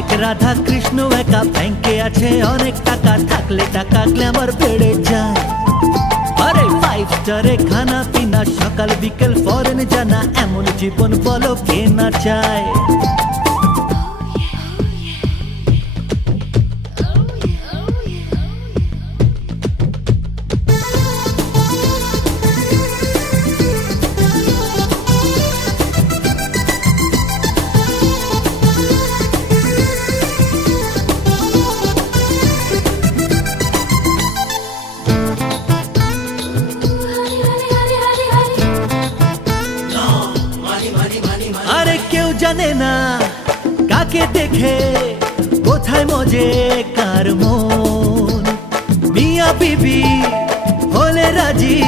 অনেক রাধা কৃষ্ণ একা, ব্যাংকে আছে অনেক টাকা, থাকলে টাকা গ্ল্যামার বেড়ে যায়। আরে 5 স্টারে খানা পিনা, সকাল বিকেল ফরেন জানা, এমন জীবন বলো কে না চায়। আরে কেউ জানে না কাকে দেখে কোথায় মজে কার মন, মিয়া বিবি হলে রাজি।